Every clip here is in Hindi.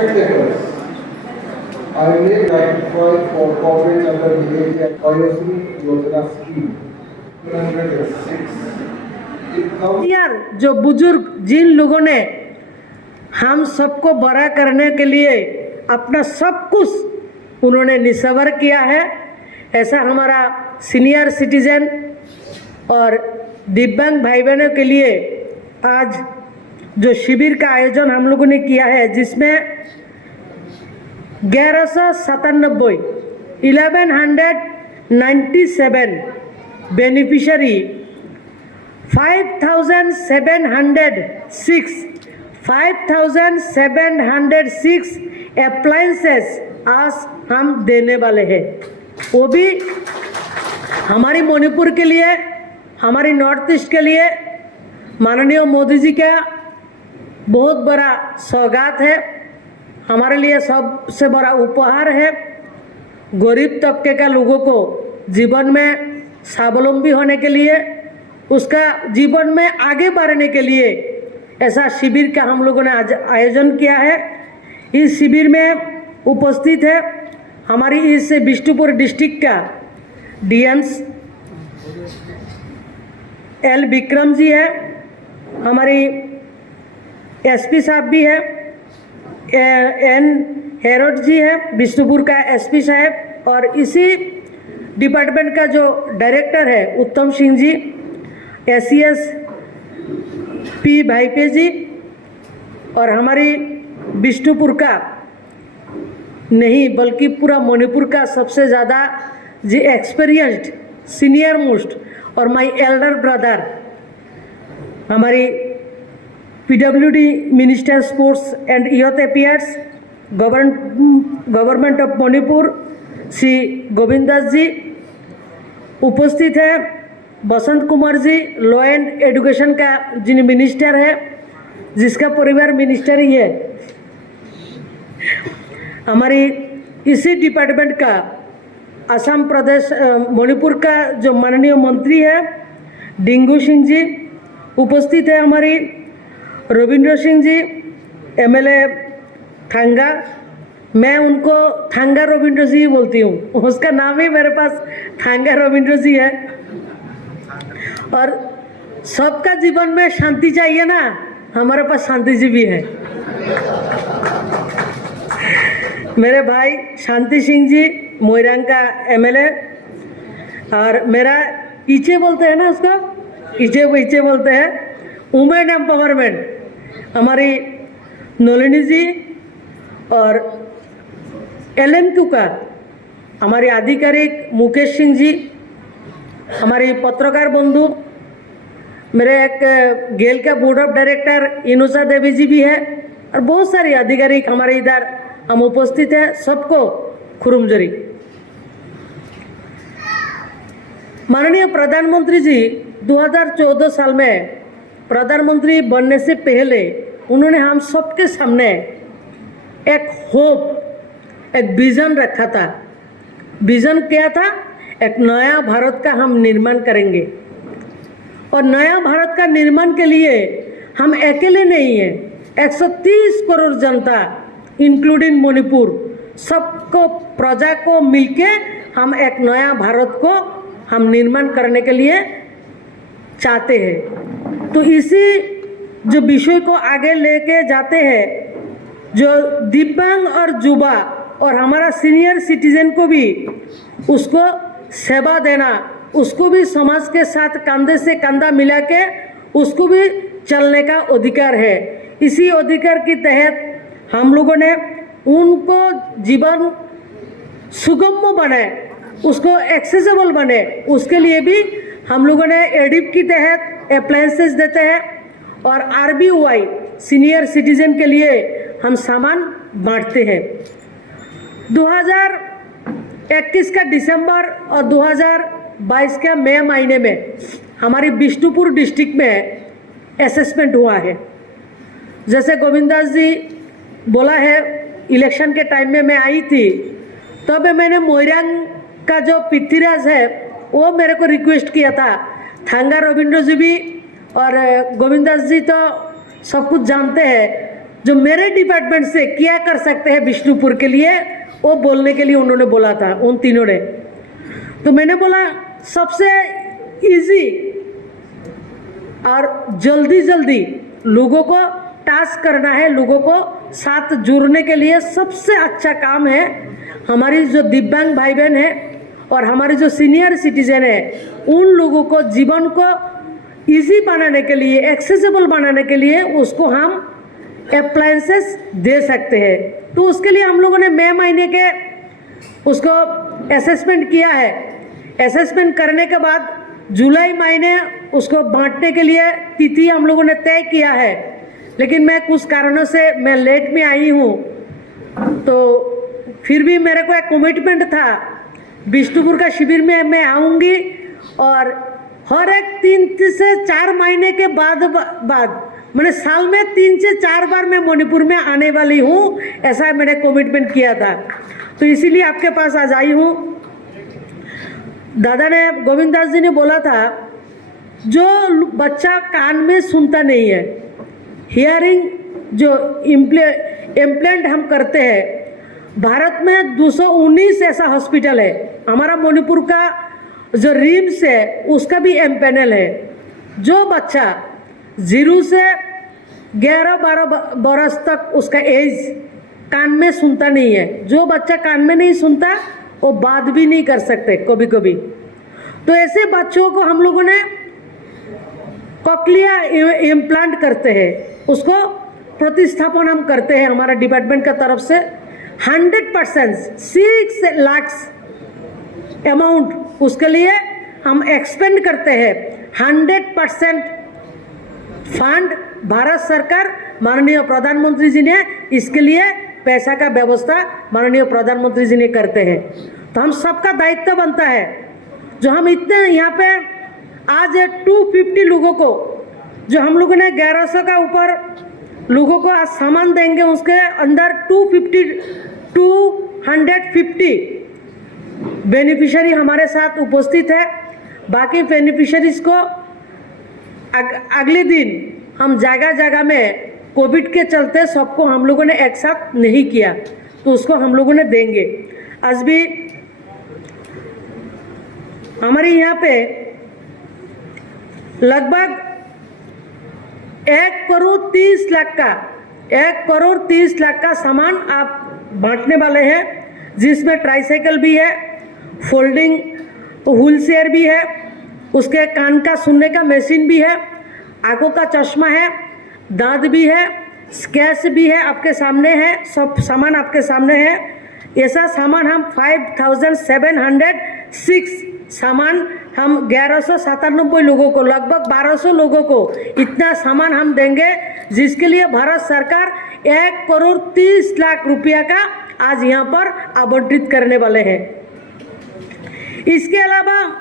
spectacles are being ratified for coverage under Millennium Vayasri Yojana scheme. 206. It comes यार जो बुजुर्ग जिन लोगों ने हम सबको बड़ा करने के लिए अपना सब कुछ उन्होंने निस्वार किया है, ऐसा हमारा सीनियर सिटीजन और दिव्यांग भाई बहनों के लिए आज जो शिविर का आयोजन हम लोगों ने किया है, जिसमें 1197 बेनिफिशियरी 5,706 अप्लायंसेस आज हम देने वाले हैं। वो भी हमारी मणिपुर के लिए, हमारी नॉर्थ ईस्ट के लिए माननीय मोदी जी का बहुत बड़ा सौगात है, हमारे लिए सबसे बड़ा उपहार है। गरीब तबके का लोगों को जीवन में स्वावलंबी होने के लिए, उसका जीवन में आगे बढ़ने के लिए ऐसा शिविर का हम लोगों ने आज आयोजन किया है। इस शिविर में उपस्थित है हमारी इस बिष्णुपुर डिस्ट्रिक्ट का डीएम्स एल विक्रम जी है, हमारी एसपी साहब भी है, एन हेरोड जी है बिष्णुपुर का एसपी साहब, और इसी डिपार्टमेंट का जो डायरेक्टर है उत्तम सिंह जी, एसीएस पी भाईपे जी, और हमारी बिष्णुपुर का नहीं बल्कि पूरा मणिपुर का सबसे ज़्यादा जी एक्सपीरियंस्ड सीनियर मोस्ट और माय एल्डर ब्रदर हमारी PWD minister sports and youth affairs government of Manipur Shri Govind Das ji उपस्थित है। Basant Kumar ji law and education का जिन मिनिस्टर है, जिसका परिवार मिनिस्टर ही है। हमारी इसी डिपार्टमेंट का असम प्रदेश मणिपुर का जो माननीय मंत्री है डिंगू सिंह जी उपस्थित है। हमारी रविंद्र सिंह जी एमएलए थांगा, मैं उनको थांगा रविंद्र जी बोलती हूँ, उसका नाम ही मेरे पास थांगा रविंद्र जी है। और सबका जीवन में शांति चाहिए ना, हमारे पास शांति जी भी है। मेरे भाई शांति सिंह जी मोइरांग का एमएलए, और मेरा ईचे बोलते हैं ना, उसका ईचे बोलते हैं, वुमेन एम्पावरमेंट हमारी नलिनी जी, और एलएमक्यू का हमारे आधिकारिक मुकेश सिंह जी, हमारी पत्रकार बंधु, मेरे एक गेल का बोर्ड ऑफ डायरेक्टर इनुसा देवी जी भी है, और बहुत सारे अधिकारी हमारे इधर हम उपस्थित हैं। सबको खुरुमजरी। माननीय प्रधानमंत्री जी 2014 साल में प्रधानमंत्री बनने से पहले उन्होंने हम सबके सामने एक होप, एक विज़न रखा था। विज़न क्या था? एक नया भारत का हम निर्माण करेंगे, और नया भारत का निर्माण के लिए हम अकेले नहीं हैं, 130 करोड़ जनता इंक्लूडिंग मणिपुर, सबको प्रजा को मिलके हम एक नया भारत को हम निर्माण करने के लिए चाहते हैं। तो इसी जो विषय को आगे लेके जाते हैं, जो दिव्यांग और युवा और हमारा सीनियर सिटीजन को भी उसको सेवा देना, उसको भी समाज के साथ कंधे से कंधा मिला के उसको भी चलने का अधिकार है। इसी अधिकार के तहत हम लोगों ने उनको जीवन सुगम बने, उसको एक्सेसिबल बने, उसके लिए भी हम लोगों ने एडिप के तहत अप्लायंसेस देते हैं, और आरबीओआई सीनियर सिटीजन के लिए हम सामान बांटते हैं। 2021 का दिसंबर और 2022 का मई महीने में हमारी बिष्णुपुर डिस्ट्रिक्ट में असेसमेंट हुआ है। जैसे गोविंदास जी बोला है, इलेक्शन के टाइम में मैं आई थी, तब मैंने मोइरांग का जो पृथ्वीराज है वो मेरे को रिक्वेस्ट किया था। थांगा रविंद्र जी भी और गोविंदास जी तो सब कुछ जानते हैं, जो मेरे डिपार्टमेंट से क्या कर सकते हैं बिष्णुपुर के लिए, वो बोलने के लिए उन्होंने बोला था, उन तीनों ने। तो मैंने बोला सबसे इजी और जल्दी जल्दी लोगों को टास्क करना है, लोगों को साथ जुड़ने के लिए सबसे अच्छा काम है हमारी जो दिव्यांग भाई बहन है और हमारे जो सीनियर सिटीजन है, उन लोगों को जीवन को इजी बनाने के लिए, एक्सेसिबल बनाने के लिए उसको हम अप्लायंसेस दे सकते हैं। तो उसके लिए हम लोगों ने मई महीने के उसको असेसमेंट किया है। असेसमेंट करने के बाद जुलाई महीने उसको बांटने के लिए तिथि हम लोगों ने तय किया है, लेकिन मैं कुछ कारणों से मैं लेट में आई हूँ। तो फिर भी मेरे को एक कमिटमेंट था, बिष्णुपुर का शिविर में मैं आऊँगी और हर एक 3 से 4 महीने के बाद मैंने साल में 3 से 4 बार मैं मणिपुर में आने वाली हूँ, ऐसा मैंने कमिटमेंट किया था। तो इसीलिए आपके पास आज आई हूँ। दादा ने, गोविंद दास जी ने बोला था, जो बच्चा कान में सुनता नहीं है, हियरिंग जो इम्प्लांट हम करते हैं, भारत में 219 ऐसा हॉस्पिटल है। हमारा मणिपुर का जो रिम्स है उसका भी एमपैनल है। जो बच्चा 0 से 11-12 बरस तक उसका एज कान में सुनता नहीं है, जो बच्चा कान में नहीं सुनता वो बात भी नहीं कर सकते कभी कभी। तो ऐसे बच्चों को हम लोगों ने कॉक्लिया इम्प्लांट करते हैं, उसको प्रतिस्थापन हम करते हैं हमारा डिपार्टमेंट का तरफ से। 100% 6 लाख अमाउंट उसके लिए हम एक्सपेंड करते हैं। 100% फंड भारत सरकार, माननीय प्रधानमंत्री जी ने इसके लिए पैसा का व्यवस्था माननीय प्रधानमंत्री जी ने करते हैं। तो हम सबका दायित्व बनता है, जो हम इतने यहाँ पे आज 250 लोगों को, जो हम लोगों ने 1100 का ऊपर लोगों को आज सामान देंगे, उसके अंदर 250 बेनिफिशियरी हमारे साथ उपस्थित है। बाकी बेनिफिशियरीज को अगले दिन हम जगह जगह में कोविड के चलते सबको हम लोगों ने एक साथ नहीं किया, तो उसको हम लोगों ने देंगे। आज भी हमारे यहाँ पे लगभग 1 करोड़ 30 लाख का सामान आप बांटने वाले हैं, जिसमें ट्राईसाइकिल भी है, फोल्डिंग व्हील चेयर भी है, उसके कान का सुनने का मशीन भी है, आंखों का चश्मा है, दांत भी है, स्केच भी है, आपके सामने है, सब सामान आपके सामने है। ऐसा सामान हम 5706 सामान हम 1197 लोगों को, लगभग 1200 लोगों को इतना सामान हम देंगे, जिसके लिए भारत सरकार 1 करोड़ 30 लाख रुपया का आज यहाँ पर आवंटित करने वाले हैं। इसके अलावा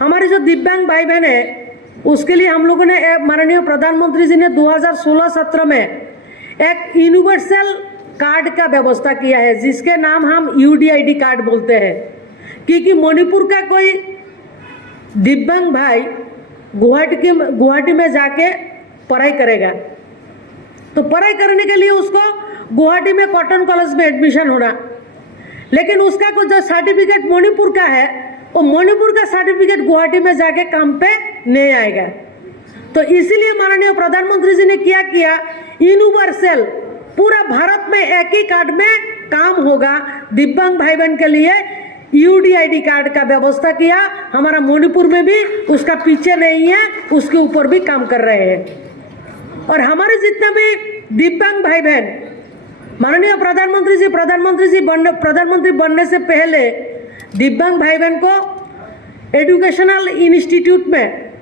हमारे जो दिव्यांग भाई बहन है, उसके लिए हम लोगों ने माननीय प्रधानमंत्री जी ने 2016-17 में एक यूनिवर्सल कार्ड का व्यवस्था किया है, जिसके नाम हम UDID कार्ड बोलते हैं। क्योंकि मणिपुर का कोई दिव्यांग भाई गुवाहाटी में जाके पढ़ाई करेगा, तो पढ़ाई करने के लिए उसको गुवाहाटी में कॉटन कॉलेज में एडमिशन होना, लेकिन उसका कुछ जो सर्टिफिकेट मणिपुर का है, वो मणिपुर का सर्टिफिकेट गुवाहाटी में जाके काम पे नहीं आएगा। तो इसीलिए माननीय प्रधानमंत्री जी ने क्या किया, यूनिवर्सल पूरा भारत में एक ही कार्ड में काम होगा। दिव्यांग भाई बहन के लिए UDID कार्ड का व्यवस्था किया। हमारा मणिपुर में भी उसका पीछे नहीं है, उसके ऊपर भी काम कर रहे हैं। और हमारे जितने भी दिव्यांग भाई बहन, माननीय प्रधानमंत्री बनने से पहले दिव्यांग भाई बहन को एजुकेशनल इंस्टीट्यूट में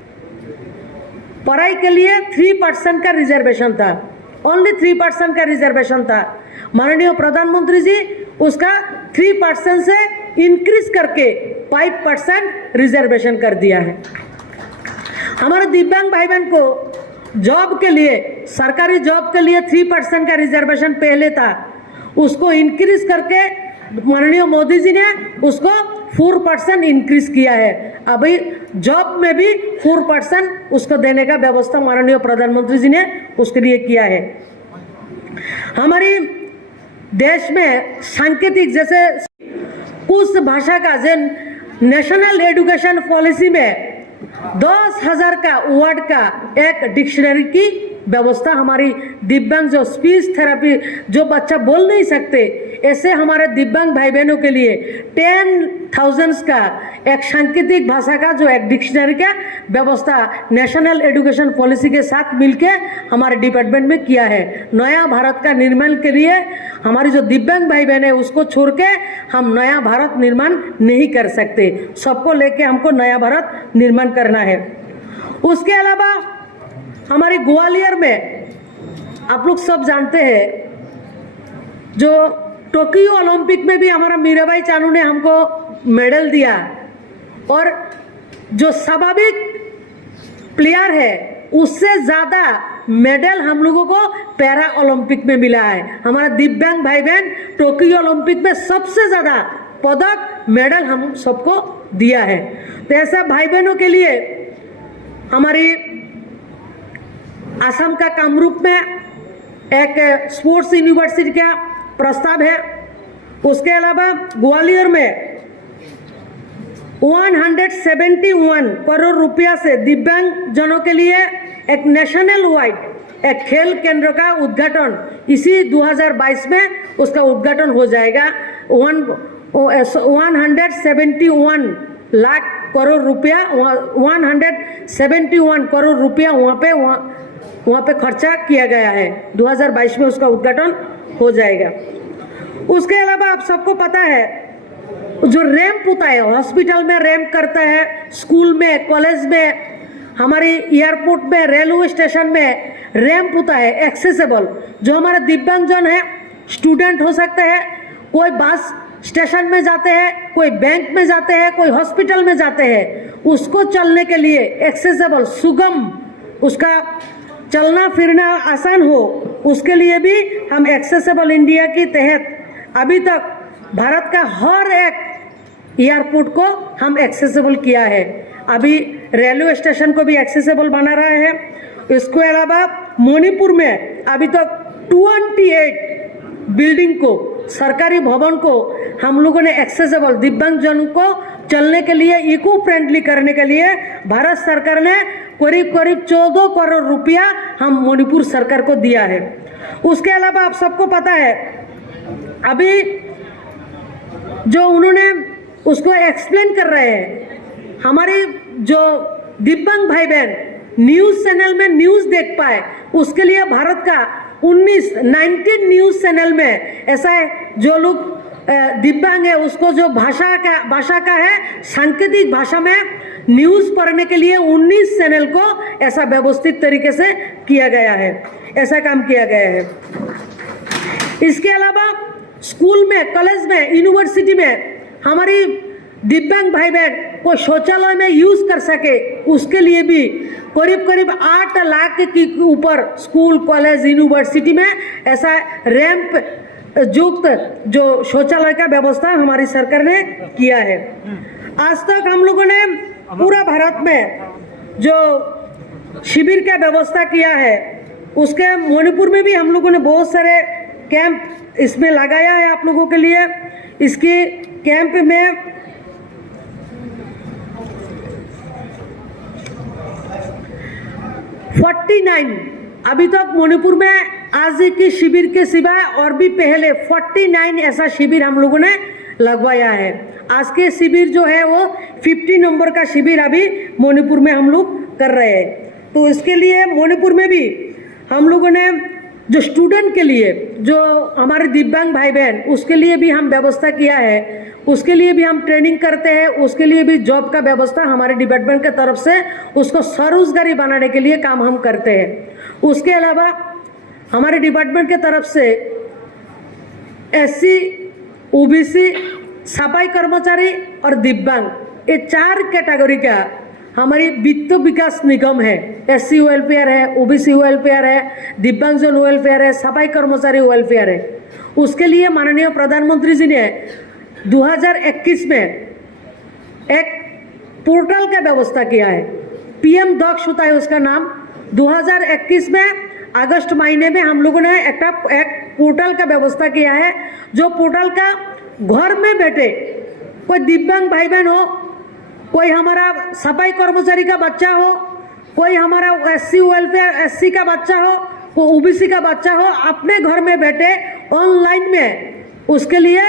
पढ़ाई के लिए 3% का रिजर्वेशन था, ओनली 3% का रिजर्वेशन था। माननीय प्रधानमंत्री जी उसका 3% से इंक्रीज करके 5% रिजर्वेशन कर दिया है। हमारे दिव्यांग भाई बहन को जॉब के लिए, सरकारी जॉब के लिए 3% का रिजर्वेशन पहले था, उसको इंक्रीज करके माननीय मोदी जी ने उसको 4% इंक्रीज किया है। अभी जॉब में भी 4% उसको देने का व्यवस्था माननीय प्रधानमंत्री जी ने उसके लिए किया है। हमारी देश में सांकेतिक जैसे कुछ भाषा का जन नेशनल एजुकेशन पॉलिसी में 10,000 का वर्ड का एक डिक्शनरी की व्यवस्था हमारी दिव्यांग जो स्पीच थेरेपी जो बच्चा बोल नहीं सकते ऐसे हमारे दिव्यांग भाई बहनों के लिए 10,000 का एक सांकेतिक भाषा का जो एक डिक्शनरी का व्यवस्था नेशनल एजुकेशन पॉलिसी के साथ मिलके हमारे डिपार्टमेंट में किया है। नया भारत का निर्माण के लिए हमारी जो दिव्यांग भाई बहन है उसको छोड़ के हम नया भारत निर्माण नहीं कर सकते। सबको लेके हमको नया भारत निर्माण करना है। उसके अलावा हमारे ग्वालियर में आप लोग सब जानते हैं जो टोक्यो ओलंपिक में भी हमारा मीराबाई चानू ने हमको मेडल दिया और जो स्वाभाविक प्लेयर है उससे ज़्यादा मेडल हम लोगों को पैरा ओलंपिक में मिला है। हमारा दिव्यांग भाई बहन टोक्यो ओलंपिक में सबसे ज़्यादा पदक मेडल हम सबको दिया है। तो ऐसा भाई बहनों के लिए हमारी असम का कामरूप में एक स्पोर्ट्स यूनिवर्सिटी का प्रस्ताव है। उसके अलावा ग्वालियर में 171 करोड़ रुपया से दिव्यांग जनों के लिए एक नेशनल वाइड एक खेल केंद्र का उद्घाटन इसी 2022 में उसका उद्घाटन हो जाएगा। 171 लाख करोड़ रुपया 171 करोड़ रुपया वहाँ पे खर्चा किया गया है। 2022 में उसका उद्घाटन हो जाएगा। उसके अलावा आप सबको पता है जो रैंप होता है हॉस्पिटल में रैंप करता है, स्कूल में कॉलेज में हमारी एयरपोर्ट में रेलवे स्टेशन में रैंप होता है एक्सेसिबल। जो हमारे दिव्यांगजन है स्टूडेंट हो सकते हैं, कोई बस स्टेशन में जाते हैं, कोई बैंक में जाते हैं, कोई हॉस्पिटल में जाते हैं, उसको चलने के लिए एक्सेसिबल सुगम उसका चलना फिरना आसान हो उसके लिए भी हम एक्सेसिबल इंडिया के तहत अभी तक भारत का हर एक एयरपोर्ट को हम एक्सेसिबल किया है। अभी रेलवे स्टेशन को भी एक्सेसिबल बना रहा है। इसके अलावा मणिपुर में अभी तक 28 बिल्डिंग को सरकारी भवन को हम लोगों ने एक्सेसिबल दिव्यांगजनों को चलने के लिए इको फ्रेंडली करने के लिए भारत सरकार ने करीब 14 करोड़ रुपया हम मणिपुर सरकार को दिया है। उसके अलावा आप सबको पता है अभी जो उन्होंने उसको एक्सप्लेन कर रहे हैं हमारे जो दिव्यांग भाई बहन न्यूज़ चैनल में न्यूज़ देख पाए उसके लिए भारत का 19 न्यूज़ चैनल में ऐसा है जो लोग दिव्यांग है उसको जो भाषा का है सांकेतिक भाषा में न्यूज़ पढ़ने के लिए 19 चैनल को ऐसा व्यवस्थित तरीके से किया गया है, ऐसा काम किया गया है। इसके अलावा स्कूल में कॉलेज में यूनिवर्सिटी में हमारी दिव्यांग भाई बहन को शौचालय में यूज़ कर सके उसके लिए भी करीब 8 लाख के ऊपर स्कूल कॉलेज यूनिवर्सिटी में ऐसा रैंप युक्त जो शौचालय का व्यवस्था हमारी सरकार ने किया है। आज तक हम लोगों ने पूरा भारत में जो शिविर का व्यवस्था किया है उसके मणिपुर में भी हम लोगों ने बहुत सारे कैंप इसमें लगाया है आप लोगों के लिए। इसके कैंप में 49 अभी तक मणिपुर में आज के शिविर के सिवाय और भी पहले 49 ऐसा शिविर हम लोगों ने लगवाया है। आज के शिविर जो है वो 50 नंबर का शिविर अभी मणिपुर में हम लोग कर रहे हैं। तो इसके लिए मणिपुर में भी हम लोगों ने जो स्टूडेंट के लिए जो हमारे दिव्यांग भाई बहन उसके लिए भी हम व्यवस्था किया है, उसके लिए भी हम ट्रेनिंग करते हैं, उसके लिए भी जॉब का व्यवस्था हमारे डिपार्टमेंट के तरफ से उसको स्वरोजगारी बनाने के लिए काम हम करते हैं। उसके अलावा हमारे डिपार्टमेंट के तरफ से SC, OBC, सफाई कर्मचारी और दिव्यांग ये 4 कैटेगरी का हमारी वित्त विकास निगम है। SC वेलफेयर है, OBC वेलफेयर है, दिव्यांगजन वेलफेयर है, सफाई कर्मचारी वेलफेयर है। उसके लिए माननीय प्रधानमंत्री जी ने 2021 में एक पोर्टल का व्यवस्था किया है, PM दक्ष होता है उसका नाम। 2021 में अगस्त महीने में हम लोगों ने एक पोर्टल का व्यवस्था किया है, जो पोर्टल का घर में बैठे कोई दिव्यांग भाई बहन हो, कोई हमारा सफाई कर्मचारी का बच्चा हो, कोई हमारा एससी वेलफेयर एससी का बच्चा हो, कोई ओबीसी का बच्चा हो, अपने घर में बैठे ऑनलाइन में उसके लिए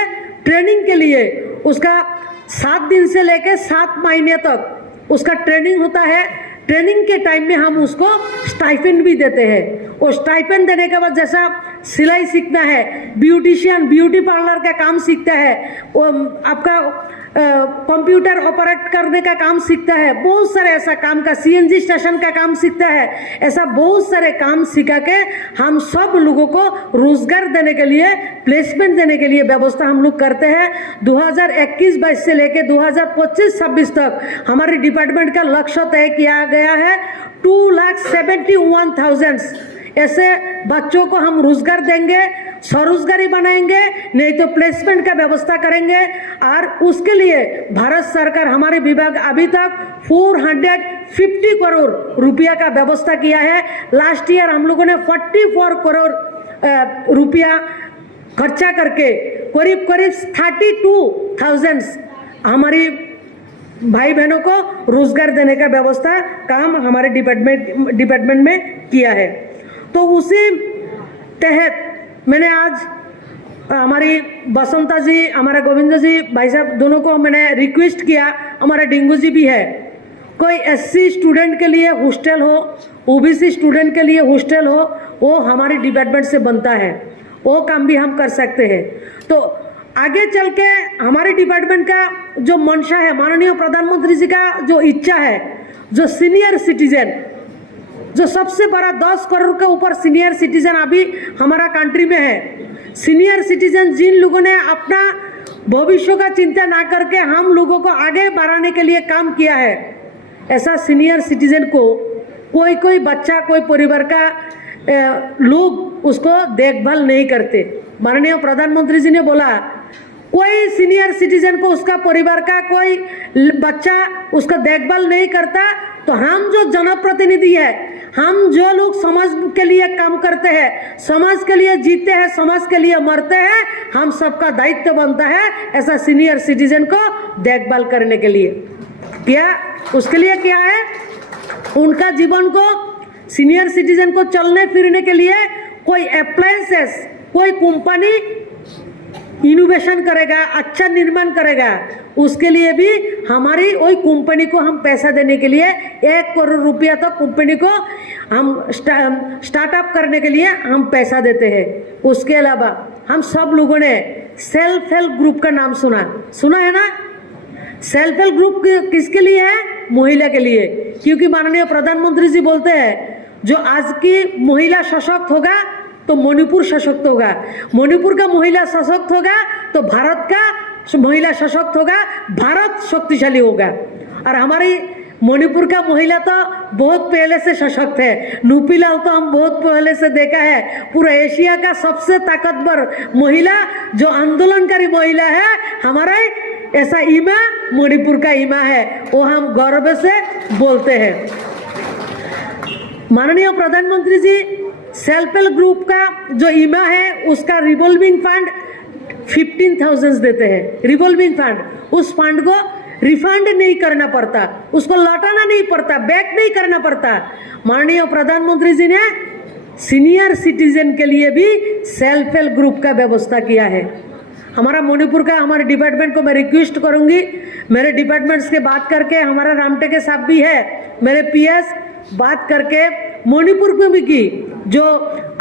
ट्रेनिंग के लिए उसका 7 दिन से लेकर 7 महीने तक उसका ट्रेनिंग होता है। ट्रेनिंग के टाइम में हम उसको स्टाइपेंड भी देते हैं। और स्टाइपेंड देने के बाद जैसा सिलाई सीखना है, ब्यूटिशियन ब्यूटी पार्लर का काम सीखता है, वो आपका कंप्यूटर ऑपरेट करने का काम सीखता है, बहुत सारे ऐसा काम का सीएनजी स्टेशन का काम सीखता है, ऐसा बहुत सारे काम सिखा के हम सब लोगों को रोजगार देने के लिए, प्लेसमेंट देने के लिए व्यवस्था हम लोग करते हैं। 2021-22 से लेकर 2025-26 तक हमारे डिपार्टमेंट का लक्ष्य तय किया गया है। 2,71,000 ऐसे बच्चों को हम रोजगार देंगे, स्वरोजगारी बनाएंगे, नहीं तो प्लेसमेंट का व्यवस्था करेंगे। और उसके लिए भारत सरकार हमारे विभाग अभी तक 450 करोड़ रुपया का व्यवस्था किया है। लास्ट ईयर हम लोगों ने 44 करोड़ रुपया खर्चा करके करीब 32,000 हमारी भाई बहनों को रोजगार देने का व्यवस्था काम हमारे डिपार्टमेंट में किया है। तो उसी तहत मैंने आज हमारी बसंता जी, हमारा गोविंद जी भाई साहब दोनों को मैंने रिक्वेस्ट किया, हमारा डिंगू जी भी है, कोई एससी स्टूडेंट के लिए हॉस्टल हो, ओबीसी स्टूडेंट के लिए हॉस्टल हो, वो हमारे डिपार्टमेंट से बनता है, वो काम भी हम कर सकते हैं। तो आगे चल के हमारे डिपार्टमेंट का जो मंशा है, माननीय प्रधानमंत्री जी का जो इच्छा है, जो सीनियर सिटीजन, जो सबसे बड़ा 10 करोड़ के ऊपर सीनियर सिटीजन अभी हमारा कंट्री में है। सीनियर सिटीजन जिन लोगों ने अपना भविष्य का चिंता ना करके हम लोगों को आगे बढ़ाने के लिए काम किया है, ऐसा सीनियर सिटीजन को कोई बच्चा, कोई परिवार का लोग उसको देखभाल नहीं करते। माननीय प्रधानमंत्री जी ने बोला कोई सीनियर सिटीजन को उसका परिवार का कोई बच्चा उसका देखभाल नहीं करता, तो हम जो जनप्रतिनिधि है, हम जो लोग समाज के लिए काम करते हैं, समाज के लिए जीते हैं, समाज के लिए मरते हैं, हम सबका दायित्व बनता है ऐसा सीनियर सिटीजन को देखभाल करने के लिए। क्या उसके लिए क्या है, उनका जीवन को, सीनियर सिटीजन को चलने फिरने के लिए कोई अप्लायंसेस, कोई कंपनी इनोवेशन करेगा, अच्छा निर्माण करेगा, उसके लिए भी हमारी वही कंपनी को हम पैसा देने के लिए 1 करोड़ रुपया तो कंपनी को हम स्टार्टअप करने के लिए हम पैसा देते हैं। उसके अलावा हम सब लोगों ने सेल्फ हेल्प ग्रुप का नाम सुना है ना। सेल्फ हेल्प ग्रुप किसके लिए है, महिला के लिए, क्योंकि माननीय प्रधानमंत्री जी बोलते हैं जो आज की महिला सशक्त होगा तो मणिपुर सशक्त होगा, मणिपुर का महिला सशक्त होगा तो भारत का महिला सशक्त होगा, भारत शक्तिशाली होगा। और हमारी मणिपुर का महिला तो बहुत पहले से सशक्त है। नुपीलाल तो हम बहुत पहले से देखा है, पूरा एशिया का सबसे ताकतवर महिला जो आंदोलनकारी महिला है हमारा ऐसा ईमा मणिपुर का ईमा है, वो हम गौरव से बोलते हैं। माननीय प्रधानमंत्री जी सेल्फ हेल्प ग्रुप का जो ईमा है उसका रिवॉल्विंग फंड 15,000 देते हैं। रिवॉल्विंग फंड, उस फंड को रिफंड नहीं करना पड़ता, उसको लौटाना नहीं पड़ता, बैक नहीं करना पड़ता। माननीय प्रधानमंत्री जी ने सीनियर सिटीजन के लिए भी सेल्फ हेल्प ग्रुप का व्यवस्था किया है। हमारा मणिपुर का, हमारे डिपार्टमेंट को मैं रिक्वेस्ट करूंगी, मेरे डिपार्टमेंट्स के बात करके, हमारा रामटेके साहब भी है, मेरे पीएस बात करके मणिपुर में भी की, जो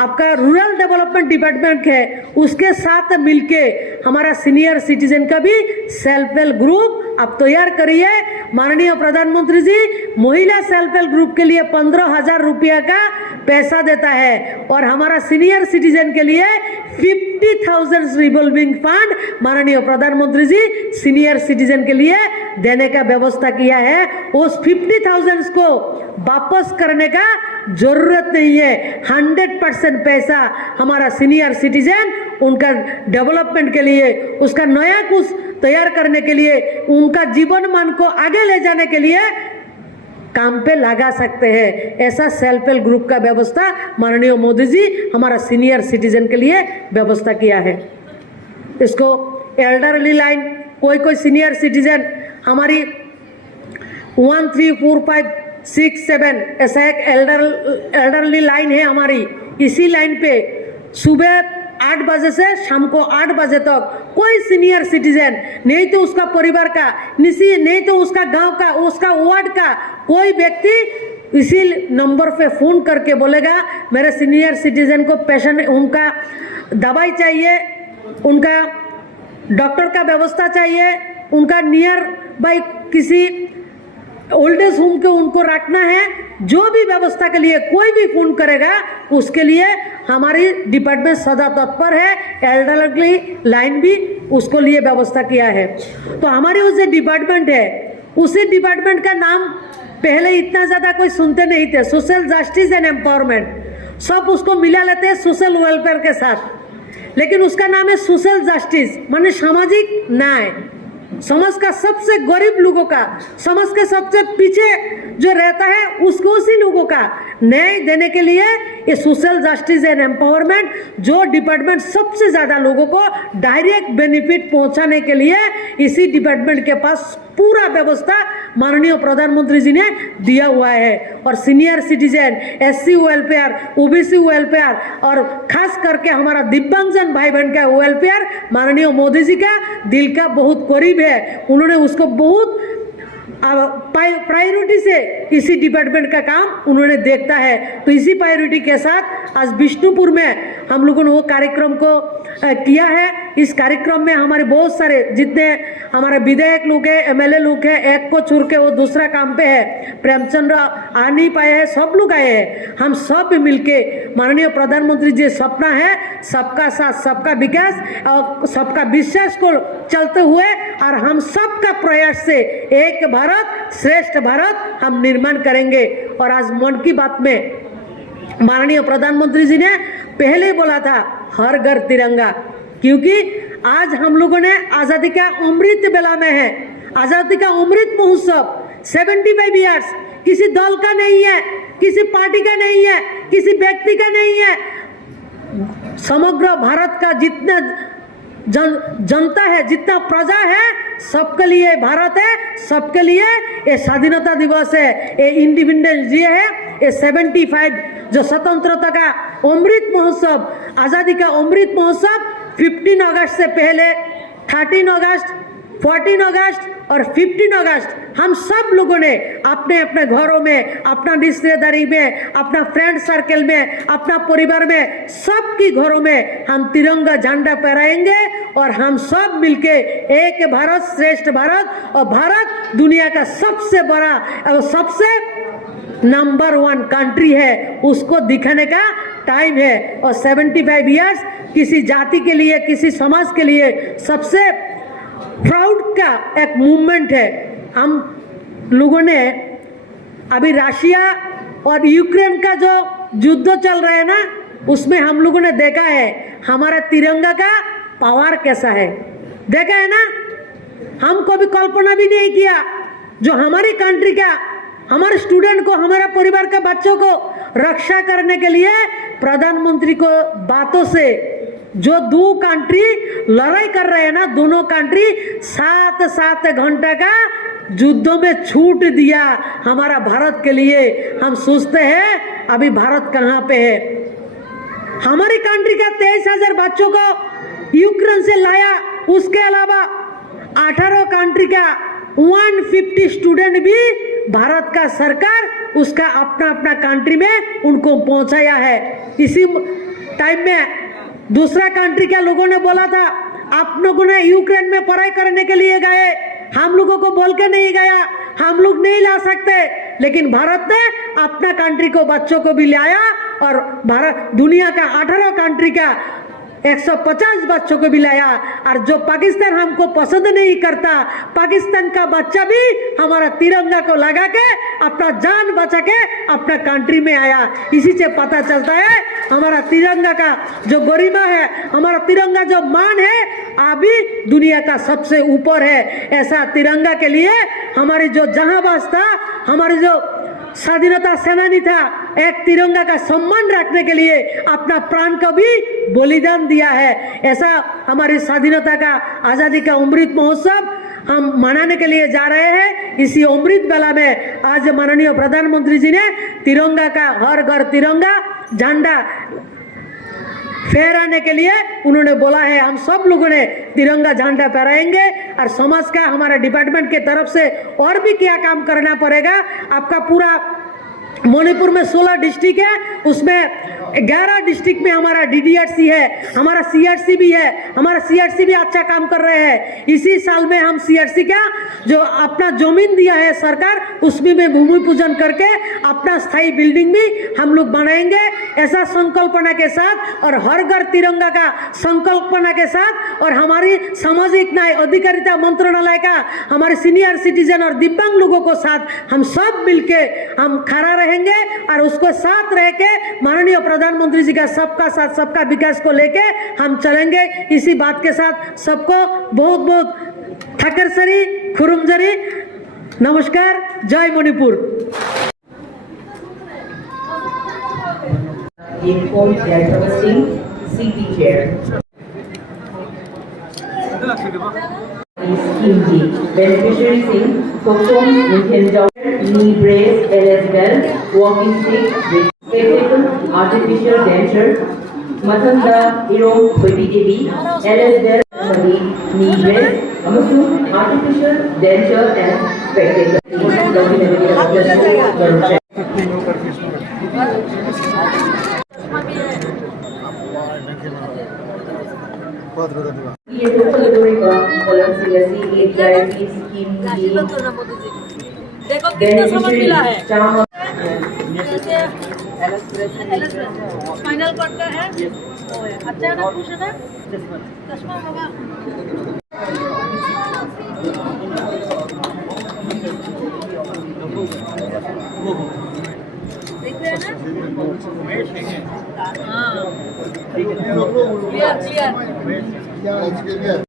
आपका रूरल डेवलपमेंट डिपार्टमेंट है उसके साथ मिलके हमारा सीनियर सिटीजन का भी सेल्फ हेल्प ग्रुप आप तैयार करिए। माननीय प्रधानमंत्री जी महिला सेल्फ हेल्प ग्रुप के लिए 15,000 रुपया का पैसा देता है और हमारा सीनियर सिटीजन के लिए 50,000 रिवॉल्विंग फंड माननीय प्रधानमंत्री जी सीनियर सिटीजन के लिए देने का व्यवस्था किया है। उस 50,000 को वापस करने का जरूरत नहीं है। 100% पैसा हमारा सीनियर सिटीजन उनका डेवलपमेंट के लिए, उसका नया कुछ तैयार करने के लिए, उनका जीवन मान को आगे ले जाने के लिए काम पे लगा सकते हैं। ऐसा सेल्फ हेल्प ग्रुप का व्यवस्था माननीय मोदी जी हमारा सीनियर सिटीजन के लिए व्यवस्था किया है। इसको एल्डरली लाइन, कोई सीनियर सिटीजन हमारी 1 3 4 5 6 7 ऐसा एक एल्डरली लाइन है हमारी। इसी लाइन पे सुबह 8 बजे से शाम को 8 बजे तक कोई सीनियर सिटीजन, नहीं तो उसका परिवार का, नहीं तो उसका गांव का, उसका वार्ड का कोई व्यक्ति इसी नंबर पे फ़ोन करके बोलेगा मेरे सीनियर सिटीजन को पेशेंट, उनका दवाई चाहिए, उनका डॉक्टर का व्यवस्था चाहिए, उनका नियर बाई किसी ओल्ड एज होम के उनको रखना है, जो भी व्यवस्था के लिए कोई भी फोन करेगा उसके लिए हमारी डिपार्टमेंट सदा तत्पर है। एल्डरली लाइन भी उसको लिए व्यवस्था किया है। तो हमारी उस डिपार्टमेंट है, उसी डिपार्टमेंट का नाम पहले इतना ज़्यादा कोई सुनते नहीं थे, सोशल जस्टिस एंड एम्पावरमेंट। सब उसको मिला लेते हैं सोशल वेलफेयर के साथ, लेकिन उसका नाम है सोशल जस्टिस, माने सामाजिक न्याय। समाज का सबसे गरीब लोगों का, समाज के सबसे पीछे जो रहता है उसको, उसी लोगों का न्याय देने के लिए ये सोशल जस्टिस एंड एम्पावरमेंट जो डिपार्टमेंट सबसे ज़्यादा लोगों को डायरेक्ट बेनिफिट पहुंचाने के लिए इसी डिपार्टमेंट के पास पूरा व्यवस्था माननीय प्रधानमंत्री जी ने दिया हुआ है। और senior citizen, SC welfare, OBC welfare और खास करके हमारा दिव्यांगजन भाई बहन का वेलफेयर माननीय मोदी जी का दिल का बहुत करीब है। उन्होंने उसको बहुत प्रायोरिटी से इसी डिपार्टमेंट का काम उन्होंने देखता है। तो इसी प्रायोरिटी के साथ आज विष्णुपुर में हम लोगों ने वो कार्यक्रम को किया है। इस कार्यक्रम में हमारे बहुत सारे जितने हमारे विधायक लोग हैं, एमएलए लोग हैं, एक को छोड़ के वो दूसरा काम पे है, प्रेमचंद्र आ नहीं पाए हैं, सब लोग आए हैं। हम सब मिलके माननीय प्रधानमंत्री जी सपना है सबका साथ सबका विकास और सबका विश्वास को चलते हुए और हम सबका प्रयास से एक भारत श्रेष्ठ भारत हम निर्माण करेंगे। और आज मन की बात में माननीय प्रधानमंत्री जी ने पहले ही बोला था हर घर तिरंगा, क्योंकि आज हम लोगों ने आज़ादी का अमृत बेला में है, आज़ादी का अमृत महोत्सव 75 ईयर्स किसी दल का नहीं है, किसी पार्टी का नहीं है, किसी व्यक्ति का नहीं है, समग्र भारत का जितना जनता है, जितना प्रजा है, सबके लिए भारत है, सबके लिए ये स्वाधीनता दिवस है, ये इंडिपेंडेंस डे है, ये 75 जो स्वतंत्रता का अमृत महोत्सव, आज़ादी का अमृत महोत्सव 15 अगस्त से पहले 13 अगस्त, 14 अगस्त और 15 अगस्त हम सब लोगों ने अपने अपने घरों में, अपना रिश्तेदारी में, अपना फ्रेंड सर्कल में, अपना परिवार में, सबकी घरों में हम तिरंगा झंडा फहराएंगे और हम सब मिलके एक भारत श्रेष्ठ भारत और भारत दुनिया का सबसे बड़ा और सबसे नंबर 1 कंट्री है, उसको दिखाने का टाइम है। और 75 ईयर्स किसी जाति के लिए, किसी समाज के लिए सबसे प्राउड का एक मूवमेंट है। हम लोगों ने अभी रशिया और यूक्रेन का जो युद्ध चल रहा है ना, उसमें हम लोगों ने देखा है हमारा तिरंगा का पावर कैसा है, देखा है ना। हम कभी कल्पना भी नहीं किया जो हमारी कंट्री का, हमारे स्टूडेंट को, हमारा परिवार के बच्चों को रक्षा करने के लिए प्रधानमंत्री को बातों से जो 2 कंट्री लड़ाई कर रहे हैं ना, दोनों कंट्री 7-7 घंटा का युद्धों में छूट दिया हमारा भारत के लिए। हम सोचते हैं अभी भारत कहाँ पे है। हमारी कंट्री का 23,000 बच्चों को यूक्रेन से लाया, उसके अलावा 18 कंट्री का 150 स्टूडेंट भी भारत का सरकार उसका अपना अपना कंट्री में उनको पहुंचाया है। इसी टाइम में दूसरा कंट्री के लोगों ने बोला था आप लोगों ने यूक्रेन में पढ़ाई करने के लिए गए, हम लोगों को बोल के नहीं गया, हम लोग नहीं ला सकते, लेकिन भारत ने अपना कंट्री को बच्चों को भी लाया और भारत दुनिया का 18 कंट्री का 150 बच्चों को भी लाया। और जो पाकिस्तान हमको पसंद नहीं करता, पाकिस्तान का बच्चा भी हमारा तिरंगा को लगा के अपना जान बचा के अपना कंट्री में आया। इसी से पता चलता है हमारा तिरंगा का जो गरिमा है, हमारा तिरंगा जो मान है, अभी दुनिया का सबसे ऊपर है। ऐसा तिरंगा के लिए हमारी जो जहांबाज था, हमारी जो स्वाधीनता सेनानी था, एक तिरंगा का सम्मान रखने के लिए अपना प्राण का भी बलिदान दिया है। ऐसा हमारी स्वाधीनता का, आज़ादी का अमृत महोत्सव हम मनाने के लिए जा रहे हैं। इसी अमृत बेला में आज माननीय प्रधानमंत्री जी ने तिरंगा का, हर घर तिरंगा झंडा फहराने के लिए उन्होंने बोला है। हम सब लोगों ने तिरंगा झंडा फहराएंगे और समाज का, हमारा डिपार्टमेंट के तरफ से और भी क्या काम करना पड़ेगा। आपका पूरा मणिपुर में 16 डिस्ट्रिक्ट है, उसमें 11 डिस्ट्रिक्ट में हमारा DDRC है, हमारा CRC भी है। हमारा CRC भी अच्छा काम कर रहे हैं। इसी साल में हम CRC का जो अपना जमीन दिया है सरकार, उसमें में भूमि पूजन करके अपना स्थायी बिल्डिंग भी हम लोग बनाएंगे। ऐसा संकल्पना के साथ और हर घर तिरंगा का संकल्पना के साथ और हमारी सामाजिक न्याय अधिकारिता मंत्रालय का हमारे सीनियर सिटीजन और दिव्यांग लोगों को साथ हम सब मिलके हम खड़ा रहेंगे और उसको साथ रह के माननीय प्रधानमंत्री जी का सबका साथ सबका विकास को लेके हम चलेंगे। इसी बात के साथ सबको बहुत बहुत ठाकरसरी, खुरुमजरी, नमस्कार, जय Manipur. Informed Jaiprakash Singh, CT Chair. Scheme G. Beneficiary Singh performs Nintendo knee brace, LSL, walking stick with stable artificial denture. Matanda Irong Devi, LSL, knee brace, among artificial denture and spectacle. ये तो चलो का पॉलिसी एक डायबिटीज स्कीम की देखो कितना समझ मिला है। फाइनल करते हैं। अच्छा है ना, खुश है ना? चश्मा होगा। देख रहे हैं ना? हाँ, क्लियर।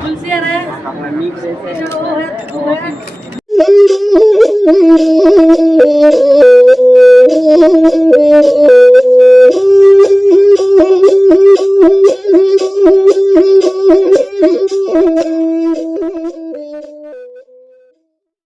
व्हीलचेयर है, वो है।